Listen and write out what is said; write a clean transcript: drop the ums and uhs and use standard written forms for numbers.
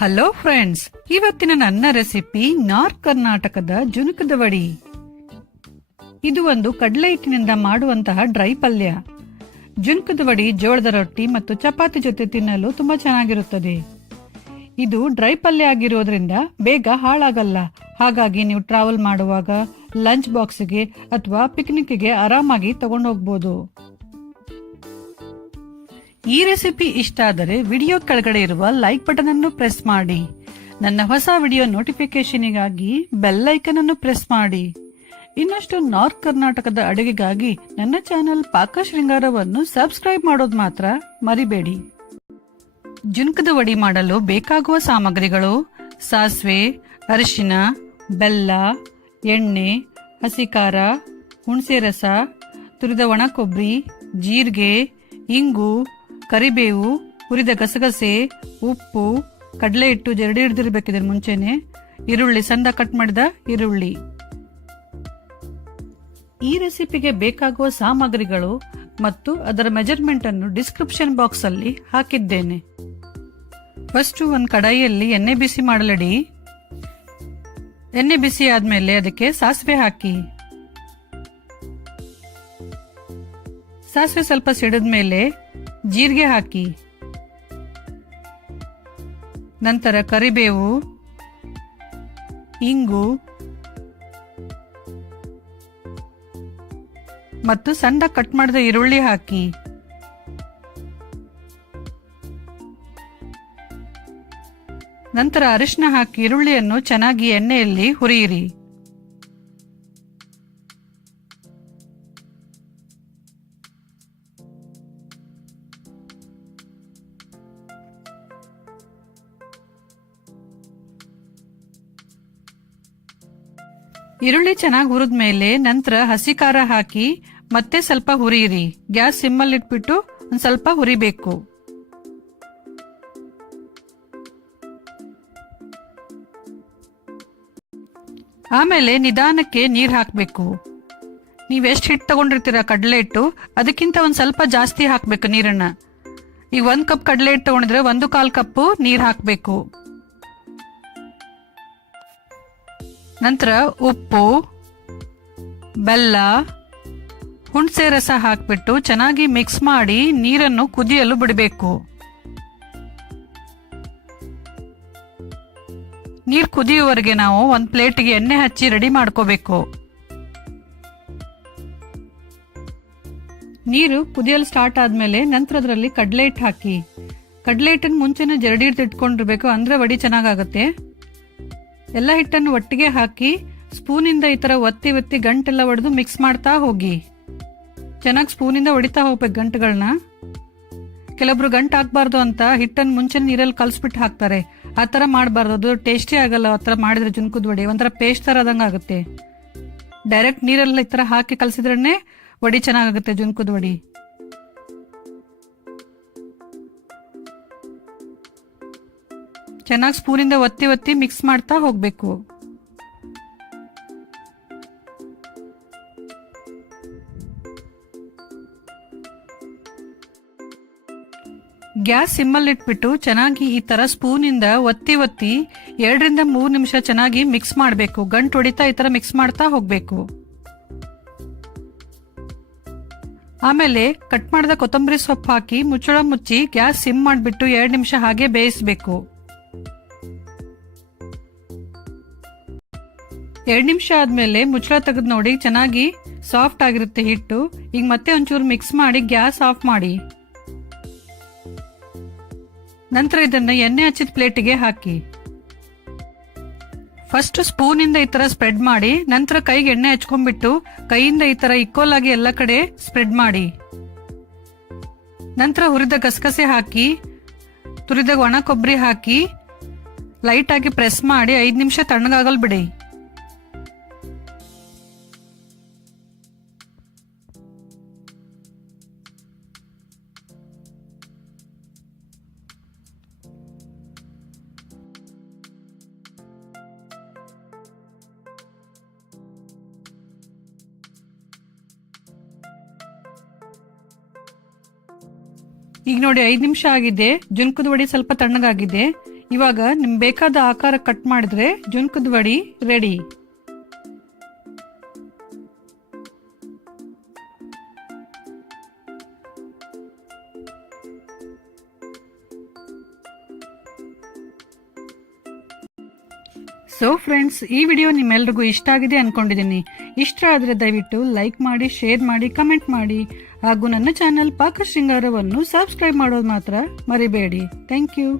Hello friends, ಇವತ್ತಿನ ನನ್ನ recipe north ಕರ್ನಾಟಕದ ಜುನಕದ ವಡಿ. ಇದು ಒಂದು ಕಡಲೆ ಹಿಟ್ಟಿನಿಂದ ಮಾಡುವಂತಹ ಡ್ರೈ ಪಲ್ಯ. ಜುನಕದ ವಡಿ ಜೋಳದ ರೊಟ್ಟಿ ಮತ್ತು ಚಪಾತಿ ಜೊತೆ ತಿನ್ನಲು ತುಂಬಾ ಚೆನ್ನಾಗಿರುತ್ತದೆ. ಇದು ಡ್ರೈ ಪಲ್ಯ ಆಗಿರೋದ್ರಿಂದ ಬೇಗ ಹಾಳಾಗಲ್ಲ. ಹಾಗಾಗಿ ನೀವು ಟ್ರಾವೆಲ್ ಮಾಡುವಾಗ ಲಂಚ್ ಬಾಕ್ಸ್ಗೆ ಅಥವಾ ಪಿಕ್ನಿಕ್ಗೆ ಆರಾಮಾಗಿ ತಗೊಂಡೋಗ್ಬೋದು. ಈ ರೆಸಿಪಿ ಇಷ್ಟ ಆದರೆ ವಿಡಿಯೋ ಕೆಳಗಡೆ ಇರುವ ಲೈಕ್ ಬಟನ್ ಅನ್ನು ಪ್ರೆಸ್ ಮಾಡಿ. ನನ್ನ ಹೊಸ ವಿಡಿಯೋ ನೋಟಿಫಿಕೇಶನ್ಗಾಗಿ ಬೆಲ್ ಐಕನ್ ಅನ್ನು ಪ್ರೆಸ್ ಮಾಡಿ. ಇನ್ನಷ್ಟು ನಾರ್ತ್ ಕರ್ನಾಟಕದ ಅಡುಗೆಗಾಗಿ ನನ್ನ ಚಾನೆಲ್ ಪಾಕ ಶೃಂಗಾರವನ್ನು ಸಬ್ಸ್ಕ್ರೈಬ್ ಮಾಡೋದು ಮಾತ್ರ ಮರಿಬೇಡಿ. ಜುನಕದ ವಡಿ ಮಾಡಲು ಬೇಕಾಗುವ ಸಾಮಗ್ರಿಗಳು: ಸಾಸಿವೆ, ಅರಿಶಿನ, ಬೆಲ್ಲ, ಎಣ್ಣೆ, ಹಸಿ ಖಾರ, ಹುಣಸೆ ರಸ, ತುರಿದ ಒಣ ಕೊಬ್ಬರಿ, ಜೀರಿಗೆ, ಇಂಗು, ಕರಿಬೇವು, ಹುರಿದ ಗಸಗಸೆ, ಉಪ್ಪು, ಕಡಲೆ ಹಿಟ್ಟು ಜರಡಿ ಹಿಡಿದಿರಬೇಕಿದೆ ಮುಂಚೆನೆ, ಈರುಳ್ಳಿ ಸಣ್ಣ ಕಟ್ ಮಾಡಿದ ಈರುಳ್ಳಿ. ಈ ರೆಸಿಪಿಗೆ ಬೇಕಾಗುವ ಸಾಮಗ್ರಿಗಳು ಮತ್ತು ಅದರ ಮೆಜರ್ಮೆಂಟ್ ಅನ್ನು ಡಿಸ್ಕ್ರಿಪ್ಷನ್ ಬಾಕ್ಸ್ ಅಲ್ಲಿ ಹಾಕಿದ್ದೇನೆ. ಫಸ್ಟ್ ಒಂದು ಕಡಾಯಿಯಲ್ಲಿ ಎಣ್ಣೆ ಬಿಸಿ ಮಾಡಲಿಡಿ. ಎಣ್ಣೆ ಬಿಸಿ ಆದ್ಮೇಲೆ ಅದಕ್ಕೆ ಸಾಸಿವೆ ಹಾಕಿ. ಸಾಸಿವೆ ಸ್ವಲ್ಪ ಸಿಡಿದ್ಮೇಲೆ ಜೀರಿಗೆ ಹಾಕಿ. ನಂತರ ಕರಿಬೇವು, ಇಂಗು ಮತ್ತು ಸಣ್ಣ ಕಟ್ ಮಾಡಿದ ಈರುಳ್ಳಿ ಹಾಕಿ. ನಂತರ ಅರಿಶಿನ ಹಾಕಿ ಈರುಳ್ಳಿಯನ್ನು ಚೆನ್ನಾಗಿ ಎಣ್ಣೆಯಲ್ಲಿ ಹುರಿಯಿರಿ. ಈರುಳ್ಳಿ ಚೆನ್ನಾಗಿ ಹುರಿದ್ಮೇಲೆ ನಂತರ ಹಸಿ ಖಾರ ಹಾಕಿ ಮತ್ತೆ ಸ್ವಲ್ಪ ಹುರಿಯಿರಿ. ಗ್ಯಾಸ್ ಸಿಮ್ಮಲ್ಲಿ ಇಟ್ಬಿಟ್ಟು ಒಂದ್ ಸ್ವಲ್ಪ ಹುರಿಬೇಕು. ಆಮೇಲೆ ನಿಧಾನಕ್ಕೆ ನೀರ್ ಹಾಕ್ಬೇಕು. ನೀವ್ ಎಷ್ಟು ಹಿಟ್ಟು ತಗೊಂಡಿರ್ತೀರ ಕಡಲೆ ಹಿಟ್ಟು, ಅದಕ್ಕಿಂತ ಒಂದ್ ಸ್ವಲ್ಪ ಜಾಸ್ತಿ ಹಾಕ್ಬೇಕು ನೀರನ್ನ. ಈಗ 1 ಕಪ್ ಕಡಲೆ ಹಿಟ್ಟು ತಗೊಂಡಿದ್ರೆ 1/4 ಕಪ್ ನೀರ್ ಹಾಕ್ಬೇಕು. ನಂತರ ಉಪ್ಪು, ಬೆಲ್ಲ, ಹುಣಸೆ ರಸ ಹಾಕ್ಬಿಟ್ಟು ಚೆನ್ನಾಗಿ ಮಿಕ್ಸ್ ಮಾಡಿ ನೀರನ್ನು ಕುದಿಯಲು ಬಿಡಬೇಕು. ನೀರು ಕುದಿಯುವವರೆಗೆ ನಾವು ಒಂದು ಪ್ಲೇಟ್ಗೆ ಎಣ್ಣೆ ಹಚ್ಚಿ ರೆಡಿ ಮಾಡ್ಕೋಬೇಕು. ನೀರು ಕುದಿಯಲು ಸ್ಟಾರ್ಟ್ ಆದ್ಮೇಲೆ ನಂತರ ಅದರಲ್ಲಿ ಕಡಲೆ ಹಿಟ್ಟು ಹಾಕಿ. ಕಡಲೆ ಹಿಟ್ಟನ್ನು ಮುಂಚೆನೇ ಜರಡಿ ಹಿಡಿದು ಇಟ್ಕೊಂಡಿರ್ಬೇಕು, ಅಂದ್ರೆ ವಡಿ ಚೆನ್ನಾಗಾಗುತ್ತೆ. ಎಲ್ಲ ಹಿಟ್ಟನ್ನು ಒಟ್ಟಿಗೆ ಹಾಕಿ ಸ್ಪೂನಿಂದ ಈ ತರ ಒತ್ತಿ ಒತ್ತಿ ಗಂಟೆಲ್ಲ ಒಡೆದು ಮಿಕ್ಸ್ ಮಾಡ್ತಾ ಹೋಗಿ. ಚೆನ್ನಾಗಿ ಸ್ಪೂನಿಂದ ಹೊಡಿತಾ ಹೋಗ್ಬೇಕು ಗಂಟುಗಳನ್ನ. ಕೆಲವೊಬ್ರು ಗಂಟು ಹಾಕ್ಬಾರ್ದು ಅಂತ ಹಿಟ್ಟನ್ನು ಮುಂಚೆ ನೀರಲ್ಲಿ ಕಲ್ಸ್ಬಿಟ್ಟು ಹಾಕ್ತಾರೆ. ಆ ತರ ಮಾಡಬಾರ್ದು, ಅದು ಟೇಸ್ಟಿ ಆಗಲ್ಲ. ಆ ತರ ಮಾಡಿದ್ರೆ ಜುನಕದ ವಡಿ ಒಂಥರ ಪೇಸ್ಟ್ ತರ ಆದಂಗ ಆಗುತ್ತೆ. ಡೈರೆಕ್ಟ್ ನೀರೆಲ್ಲ ಈ ತರ ಹಾಕಿ ಕಲ್ಸಿದ್ರೇನೆ ವಡಿ ಚೆನ್ನಾಗುತ್ತೆ ಜುನಕದ ವಡಿ. ಚೆನ್ನಾಗಿ ಸ್ಪೂನಿಂದ ಒತ್ತಿ ಒತ್ತಿ ಮಿಕ್ಸ್ ಮಾಡ್ತಾ ಹೋಗ್ಬೇಕು. ಗ್ಯಾಸ್ ಸಿಮ್ಮಲ್ಲಿ ಇಟ್ಬಿಟ್ಟು ಚೆನ್ನಾಗಿ ಈ ತರ ಸ್ಪೂನಿಂದ ಒತ್ತಿ ಒತ್ತಿ 2 ರಿಂದ 3 ನಿಮಿಷ ಚೆನ್ನಾಗಿ ಮಿಕ್ಸ್ ಮಾಡಬೇಕು. ಗಂಟು ಹೊಡಿತಾ ಈ ತರ ಮಿಕ್ಸ್ ಮಾಡ್ತಾ ಹೋಗ್ಬೇಕು. ಆಮೇಲೆ ಕಟ್ ಮಾಡಿದ ಕೊತ್ತಂಬರಿ ಸೊಪ್ಪು ಹಾಕಿ ಮುಚ್ಚಳ ಮುಚ್ಚಿ ಗ್ಯಾಸ್ ಸಿಮ್ ಮಾಡಿಬಿಟ್ಟು 2 ನಿಮಿಷ ಹಾಗೆ ಬೇಯಿಸಬೇಕು. 2 ನಿಮಿಷ ಆದ್ಮೇಲೆ ಮುಚ್ಚಳ ತೆಗೆದು ನೋಡಿ, ಚೆನ್ನಾಗಿ ಸಾಫ್ಟ್ ಆಗಿರುತ್ತೆ ಹಿಟ್ಟು. ಈಗ ಮತ್ತೆ ಒಂಚೂರು ಮಿಕ್ಸ್ ಮಾಡಿ ಗ್ಯಾಸ್ ಆಫ್ ಮಾಡಿ. ನಂತರ ಇದನ್ನ ಎಣ್ಣೆ ಹಚ್ಚಿದ ಪ್ಲೇಟಿಗೆ ಹಾಕಿ. ಫಸ್ಟ್ ಸ್ಪೂನ್ ಇಂದ ಈ ತರ ಸ್ಪ್ರೆಡ್ ಮಾಡಿ, ನಂತರ ಕೈಗೆ ಎಣ್ಣೆ ಹಚ್ಕೊಂಡ್ಬಿಟ್ಟು ಕೈಯಿಂದ ಈ ತರ ಈಕ್ವಲ್ ಆಗಿ ಎಲ್ಲ ಕಡೆ ಸ್ಪ್ರೆಡ್ ಮಾಡಿ. ನಂತರ ಹುರಿದ ಗಸಗಸೆ ಹಾಕಿ, ತುರಿದ ಒಣ ಕೊಬ್ಬರಿ ಹಾಕಿ ಲೈಟ್ ಆಗಿ ಪ್ರೆಸ್ ಮಾಡಿ 5 ನಿಮಿಷ ತಣ್ಣಗಾಗಲ್ ಬಿಡಿ. ಈಗ ನೋಡಿ 5 ನಿಮಿಷ ಆಗಿದೆ. ಜುನಕದ ವಡಿ ಸ್ವಲ್ಪ ತಣ್ಣಗಾಗಿದೆ. ಇವಾಗ ನಿಮ್ಗೆ ಬೇಕಾದ ಆಕಾರ ಕಟ್ ಮಾಡಿದ್ರೆ ಜುನ್ಕದ ವಡಿ ರೆಡಿ. ಸೊ ಫ್ರೆಂಡ್ಸ್, ಈ ವಿಡಿಯೋ ನಿಮ್ಮೆಲ್ರಿಗೂ ಇಷ್ಟ ಆಗಿದೆ ಅನ್ಕೊಂಡಿದ್ದೀನಿ. ಇಷ್ಟ ಆದ್ರೆ ದಯವಿಟ್ಟು ಲೈಕ್ ಮಾಡಿ, ಶೇರ್ ಮಾಡಿ, ಕಮೆಂಟ್ ಮಾಡಿ ಹಾಗೂ ನನ್ನ ಚಾನೆಲ್ ಪಾಕ ಶೃಂಗಾರವನ್ನು ಸಬ್ಸ್ಕ್ರೈಬ್ ಮಾಡೋದು ಮಾತ್ರ ಮರಿಬೇಡಿ. Thank you.